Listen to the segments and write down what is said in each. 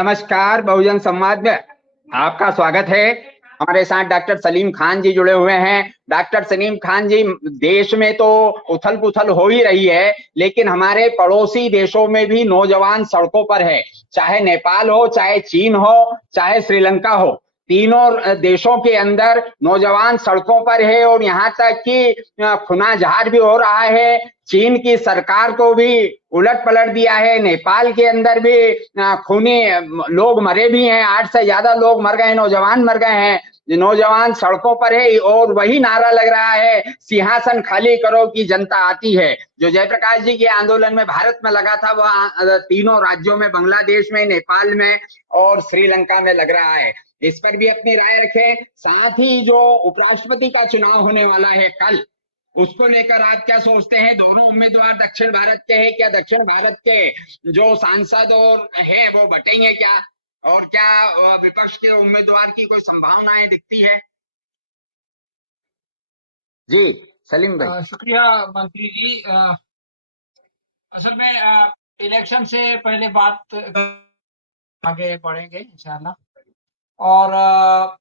नमस्कार। बहुजन संवाद में आपका स्वागत है। हमारे साथ डॉक्टर सलीम खान जी जुड़े हुए हैं। डॉक्टर सलीम खान जी, देश में तो उथल पुथल हो ही रही है, लेकिन हमारे पड़ोसी देशों में भी नौजवान सड़कों पर है। चाहे नेपाल हो, चाहे चीन हो, चाहे श्रीलंका हो, तीनों देशों के अंदर नौजवान सड़कों पर है। और यहाँ तक कि खुनाजहार भी हो रहा है। चीन की सरकार को भी उलट पलट दिया है। नेपाल के अंदर भी खूनी लोग मरे भी हैं। 8 से ज्यादा लोग मर गए, नौजवान मर गए हैं। नौजवान सड़कों पर है और वही नारा लग रहा है, सिंहासन खाली करो कि जनता आती है। जो जयप्रकाश जी के आंदोलन में भारत में लगा था, वह तीनों राज्यों में, बांग्लादेश में, नेपाल में और श्रीलंका में लग रहा है। इस पर भी अपनी राय रखें। साथ ही जो उपराष्ट्रपति का चुनाव होने वाला है कल, उसको लेकर आप क्या सोचते हैं? दोनों उम्मीदवार दक्षिण भारत के हैं। क्या दक्षिण भारत के जो सांसद और हैं वो बटेंगे क्या? और क्या विपक्ष के उम्मीदवार की कोई संभावनाएं दिखती है? जी, सलीम भाई। शुक्रिया मंत्री जी। असल में इलेक्शन से पहले बात आगे बढ़ेंगे इंशाल्लाह। और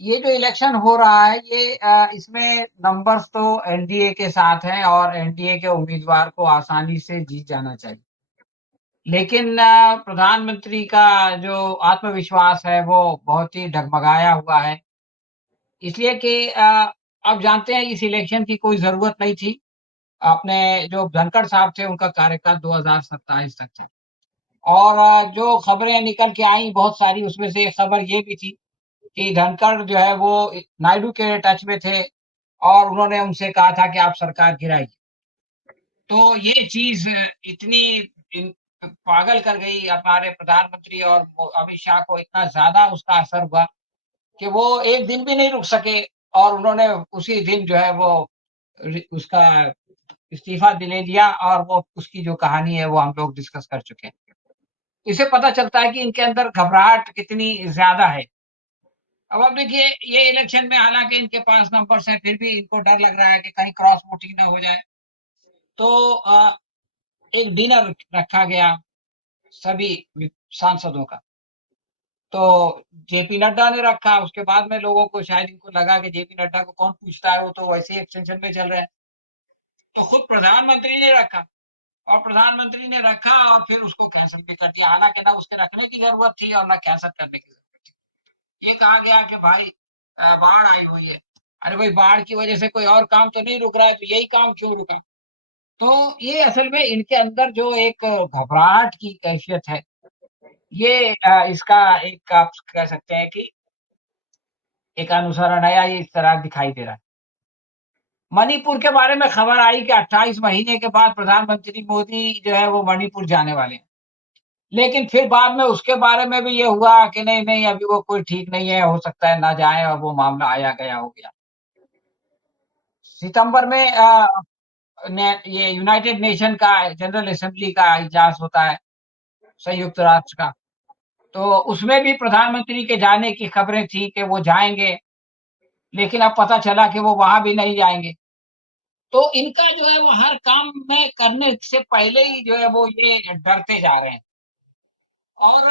ये जो इलेक्शन हो रहा है ये इसमें नंबर्स तो एनडीए के साथ हैं और एनडीए के उम्मीदवार को आसानी से जीत जाना चाहिए। लेकिन प्रधानमंत्री का जो आत्मविश्वास है वो बहुत ही डगमगाया हुआ है। इसलिए कि आप जानते हैं इस इलेक्शन की कोई ज़रूरत नहीं थी। अपने जो धनखड़ साहब थे उनका कार्यकाल 2027 तक था। और जो खबरें निकल के आई बहुत सारी, उसमें से एक खबर ये भी थी कि धनखड़ जो है वो नायडू के टच में थे और उन्होंने उनसे कहा था कि आप सरकार गिराइए। तो ये चीज़ इतनी इन पागल कर गई हमारे प्रधानमंत्री और वो अमित शाह को, इतना ज़्यादा उसका असर हुआ कि वो एक दिन भी नहीं रुक सके और उन्होंने उसी दिन जो है वो उसका इस्तीफा ले लिया। और वो उसकी जो कहानी है वो हम लोग डिस्कस कर चुके हैं। इससे पता चलता है कि इनके अंदर घबराहट कितनी ज़्यादा है। अब आप देखिए, ये इलेक्शन में हालाँकि इनके पास नंबर्स हैं, फिर भी इनको डर लग रहा है कि कहीं क्रॉस वोटिंग ना हो जाए। तो एक डिनर रखा गया सभी सांसदों का। तो जेपी नड्डा ने रखा, उसके बाद में लोगों को शायद इनको लगा कि जेपी नड्डा को कौन पूछता है, वो तो वैसे ही एक्सटेंशन में चल रहा है। तो खुद प्रधानमंत्री ने रखा और प्रधानमंत्री ने रखा और फिर उसको कैंसिल भी कर दिया। हालाँकि ना उसके रखने की ज़रूरत थी और ना कैंसल करने की ज़रूरत थी। एक आ गया कि भाई बाढ़ आई हुई है। अरे भाई, बाढ़ की वजह से कोई और काम तो नहीं रुक रहा है, तो यही काम क्यों रुका? तो ये असल में इनके अंदर जो एक घबराहट की कैफ़ियत है, ये इसका एक आप कह सकते हैं कि एक अनुसरण है या ये इस तरह दिखाई दे रहा है। मणिपुर के बारे में खबर आई कि 28 महीने के बाद प्रधानमंत्री मोदी जो है वो मणिपुर जाने वाले हैं। लेकिन फिर बाद में उसके बारे में भी ये हुआ कि नहीं, नहीं अभी वो कोई ठीक नहीं है, हो सकता है ना जाएँ और वो मामला आया गया हो गया। सितंबर में ने ये यूनाइटेड नेशन का जनरल असेंबली का इजलास होता है, संयुक्त राष्ट्र का। तो उसमें भी प्रधानमंत्री के जाने की खबरें थी कि वो जाएँगे, लेकिन अब पता चला कि वो वहाँ भी नहीं जाएँगे। तो इनका जो है वो हर काम में करने से पहले ही जो है वो ये डरते जा रहे हैं। और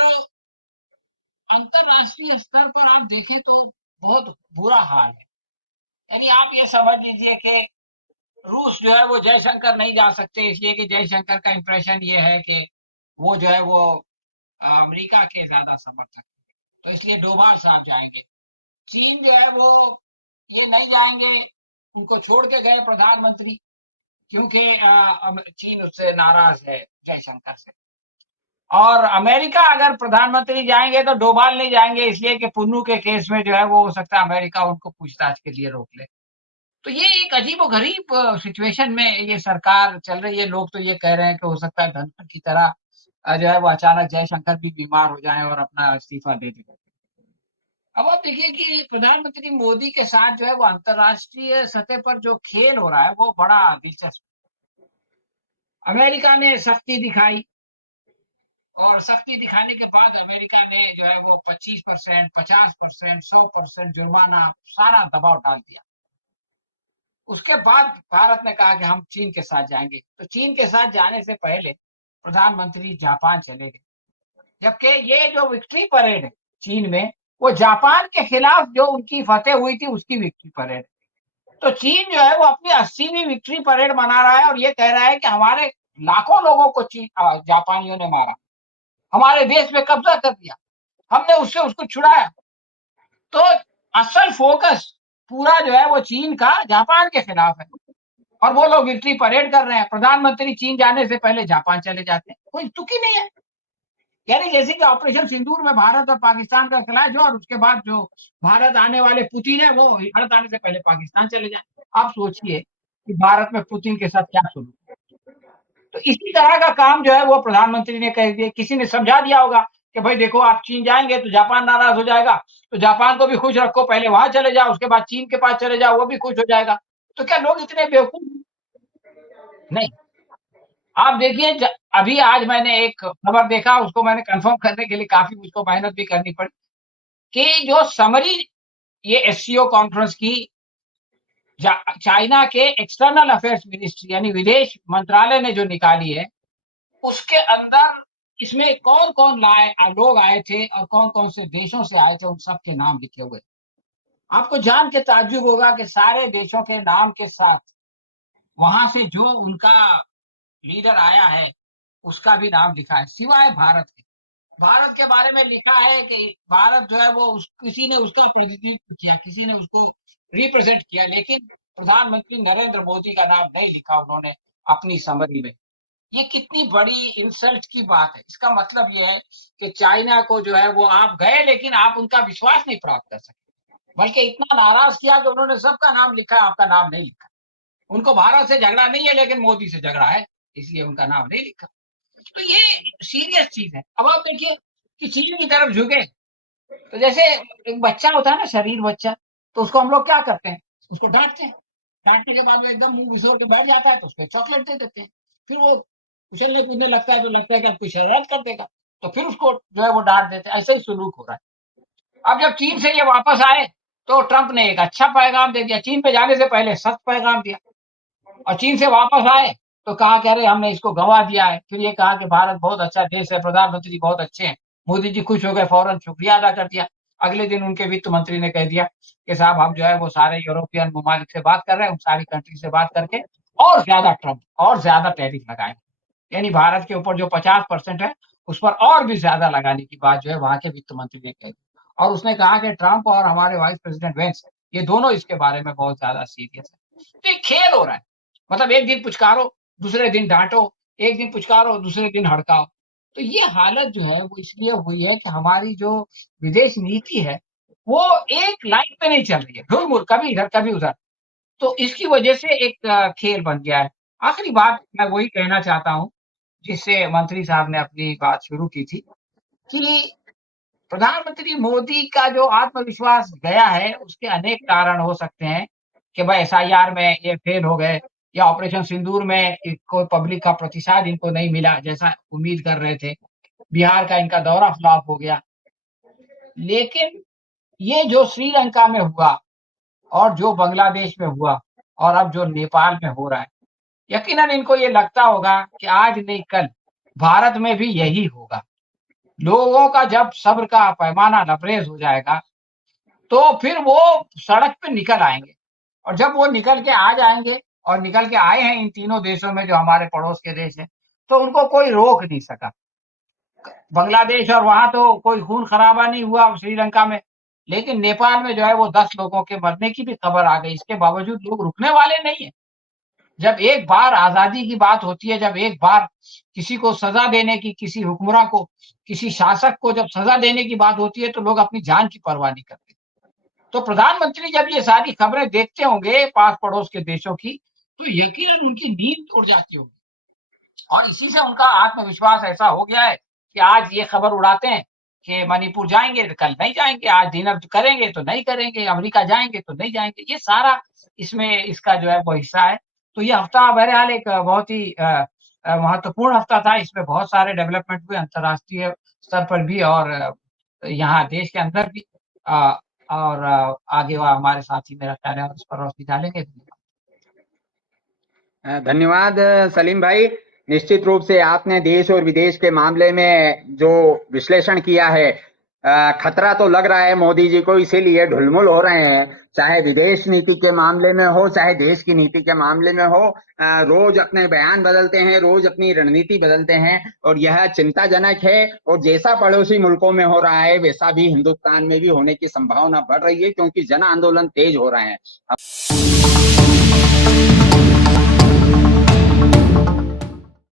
अंतर्राष्ट्रीय स्तर पर आप देखें तो बहुत बुरा हाल है। यानी आप ये समझ लीजिए कि रूस जो है वो जयशंकर नहीं जा सकते, इसलिए कि जयशंकर का इंप्रेशन ये है कि वो जो है वो अमेरिका के ज़्यादा समर्थक हैं, तो इसलिए डोभाल साहब जाएँगे। चीन जो है वो ये नहीं जाएँगे, उनको छोड़ के गए प्रधानमंत्री, क्योंकि चीन उससे नाराज़ है जयशंकर से। और अमेरिका अगर प्रधानमंत्री जाएँगे तो डोभाल नहीं जाएँगे, इसलिए कि पुन्नू के केस में जो है वो हो सकता है अमेरिका उनको पूछताछ के लिए रोक ले। तो ये एक अजीबो-गरीब सिचुएशन में ये सरकार चल रही है। लोग तो ये कह रहे हैं कि हो सकता है धनखड़ की तरह जो है वो अचानक जयशंकर भी बीमार हो जाएँ और अपना इस्तीफा दे दें। अब आप देखिए कि प्रधानमंत्री मोदी के साथ जो है वो अंतर्राष्ट्रीय सतह पर जो खेल हो रहा है वो बड़ा दिलचस्प। अमेरिका ने सख्ती दिखाई और सख्ती दिखाने के बाद अमेरिका ने जो है वो 25%, 50%, 100% जुर्माना, सारा दबाव डाल दिया। उसके बाद भारत ने कहा कि हम चीन के साथ जाएँगे। तो चीन के साथ जाने से पहले प्रधानमंत्री जापान चले गए जबकि ये जो विक्ट्री परेड है चीन में, वो जापान के खिलाफ जो उनकी फतेह हुई थी उसकी विक्ट्री परेड। तो चीन जो है वो अपनी 80वीं विक्ट्री परेड मना रहा है और ये कह रहा है कि हमारे लाखों लोगों को जापानियों ने मारा, हमारे देश में कब्जा कर दिया, हमने उससे उसको छुड़ाया। तो असल फोकस पूरा जो है वो चीन का जापान के खिलाफ है और वो लोग विक्ट्री परेड कर रहे हैं। प्रधानमंत्री चीन जाने से पहले जापान चले जाते हैं, कोई तुक ही नहीं है। यानी जैसे कि ऑपरेशन सिंदूर में भारत और पाकिस्तान का क्लैश हो और उसके बाद जो भारत आने वाले पुतिन है वो भारत आने से पहले पाकिस्तान चले जाए। आप सोचिए कि भारत में पुतिन के साथ क्या सुलूक। तो इसी तरह का काम जो है वो प्रधानमंत्री ने कह दिया। किसी ने समझा दिया होगा कि भाई देखो आप चीन जाएंगे तो जापान नाराज हो जाएगा, तो जापान को भी खुश रखो, पहले वहां चले जाओ, उसके बाद चीन के पास चले जाओ, वो भी खुश हो जाएगा। तो क्या लोग इतने बेवकूफ नहीं? आप देखिए, अभी आज मैंने एक खबर देखा, उसको मैंने कंफर्म करने के लिए काफी मुझको मेहनत भी करनी पड़ी कि जो समरी ये एससीओ कॉन्फ्रेंस की चाइना के एक्सटर्नल अफेयर्स मिनिस्ट्री यानी विदेश मंत्रालय ने जो निकाली है, उसके अंदर इसमें कौन कौन लोग आए थे और कौन कौन से देशों से आए थे उन सब के नाम लिखे हुए। आपको जान के ताज्जुब होगा कि सारे देशों के नाम के साथ वहां से जो उनका लीडर आया है उसका भी नाम लिखा है, सिवाय भारत के। भारत के बारे में लिखा है कि भारत जो है वो किसी ने उसका प्रतिनिधित्व किया, किसी ने उसको रिप्रेजेंट किया, लेकिन प्रधानमंत्री नरेंद्र मोदी का नाम नहीं लिखा उन्होंने अपनी समरी में। ये कितनी बड़ी इंसल्ट की बात है। इसका मतलब ये है कि चाइना को जो है वो आप गए लेकिन आप उनका विश्वास नहीं प्राप्त कर सके, बल्कि इतना नाराज किया कि उन्होंने सबका नाम लिखा, आपका नाम नहीं लिखा। उनको भारत से झगड़ा नहीं है लेकिन मोदी से झगड़ा है, इसलिए उनका नाम नहीं लिखा। तो ये सीरियस चीज है। अब आप देखिए कि चीन की तरफ झुके, तो जैसे एक बच्चा होता है ना, शरीर बच्चा, तो उसको हम लोग क्या करते हैं, उसको डांटते हैं। डांटने के बाद वो एकदम मुंह घुसोड़ के बैठ जाता है तो उसको चॉकलेट दे देते हैं। फिर वो उछलने कूदने लगता है तो लगता है कि अब कोई शरारत कर देगा, तो फिर उसको जो है वो डांट देते हैं। ऐसा ही सुलूक हो रहा है। अब जब चीन से ये वापस आए तो ट्रंप ने एक अच्छा पैगाम दे दिया, चीन पे जाने से पहले सख्त पैगाम दिया, और चीन से वापस आए तो कहा कह रहे हमने इसको गंवा दिया है। फिर ये कहा कि भारत बहुत अच्छा देश है, प्रधानमंत्री जी बहुत अच्छे हैं। मोदी जी खुश हो गए, फौरन शुक्रिया अदा कर दिया। अगले दिन उनके वित्त मंत्री ने कह दिया कि साहब हम जो है वो सारे यूरोपियन ममालिक से बात कर रहे हैं, उन सारी कंट्री से बात करके और ज्यादा टैरिफ लगाए। यानी भारत के ऊपर जो 50% है उस पर और भी ज्यादा लगाने की बात जो है वहां के वित्त मंत्री ने कही। और उसने कहा कि ट्रंप और हमारे वाइस प्रेसिडेंट वेंस ये दोनों इसके बारे में बहुत ज्यादा सीरियस है। तो ये खेल हो रहा है, मतलब एक दिन पुचकारो, दूसरे दिन डांटो, एक दिन पुचकारो, दूसरे दिन हड़काओ। तो ये हालत जो है वो इसलिए हुई है कि हमारी जो विदेश नीति है वो एक लाइन पे नहीं चल रही है, ढुलमुल कभी इधर कभी उधर। तो इसकी वजह से एक खेल बन गया है। आखिरी बात मैं वही कहना चाहता हूँ जिससे मंत्री साहब ने अपनी बात शुरू की थी कि प्रधानमंत्री मोदी का जो आत्मविश्वास गया है उसके अनेक कारण हो सकते हैं कि भाई एसआईआर में ये फेल हो गए, या ऑपरेशन सिंदूर में कोई पब्लिक का प्रतिसाद इनको नहीं मिला जैसा उम्मीद कर रहे थे, बिहार का इनका दौरा फ्लॉप हो गया। लेकिन ये जो श्रीलंका में हुआ और जो बांग्लादेश में हुआ और अब जो नेपाल में हो रहा है, यकीनन इनको ये लगता होगा कि आज नहीं कल भारत में भी यही होगा। लोगों का जब सब्र का पैमाना लबरेज हो जाएगा तो फिर वो सड़क पे निकल आएंगे, और जब वो निकल के आ जाएंगे और निकल के आए हैं इन तीनों देशों में जो हमारे पड़ोस के देश हैं, तो उनको कोई रोक नहीं सका। बांग्लादेश और वहां तो कोई खून खराबा नहीं हुआ श्रीलंका में, लेकिन नेपाल में जो है वो 10 लोगों के मरने की भी खबर आ गई। इसके बावजूद लोग रुकने वाले नहीं है। जब एक बार आजादी की बात होती है, जब एक बार किसी को सजा देने की, किसी हुक्मरान को, किसी शासक को जब सजा देने की बात होती है तो लोग अपनी जान की परवाह नहीं करते। तो प्रधानमंत्री जब ये सारी खबरें देखते होंगे पास पड़ोस के देशों की, तो यकीनन उनकी नींद उड़ जाती होगी। और इसी से उनका आत्मविश्वास ऐसा हो गया है कि आज ये खबर उड़ाते हैं कि मणिपुर जाएंगे तो कल नहीं जाएंगे, आज डिनर करेंगे तो नहीं करेंगे, अमेरिका जाएंगे तो नहीं जाएंगे। ये सारा इसमें इसका जो है वो हिस्सा है। तो ये हफ्ता बहरहाल एक बहुत ही महत्वपूर्ण हफ्ता था। इसमें बहुत सारे डेवलपमेंट हुए अंतर्राष्ट्रीय स्तर पर भी और यहाँ देश के अंदर भी। और आगे वह हमारे साथी मेरा ख्याल है और इस पर रोशनी डालेंगे। धन्यवाद सलीम भाई। निश्चित रूप से आपने देश और विदेश के मामले में जो विश्लेषण किया है, खतरा तो लग रहा है मोदी जी को, इसीलिए ढुलमुल हो रहे हैं, चाहे विदेश नीति के मामले में हो, चाहे देश की नीति के मामले में हो। रोज अपने बयान बदलते हैं, रोज अपनी रणनीति बदलते हैं, और यह चिंताजनक है। और जैसा पड़ोसी मुल्कों में हो रहा है, वैसा भी हिंदुस्तान में भी होने की संभावना बढ़ रही है, क्योंकि जन आंदोलन तेज हो रहे हैं।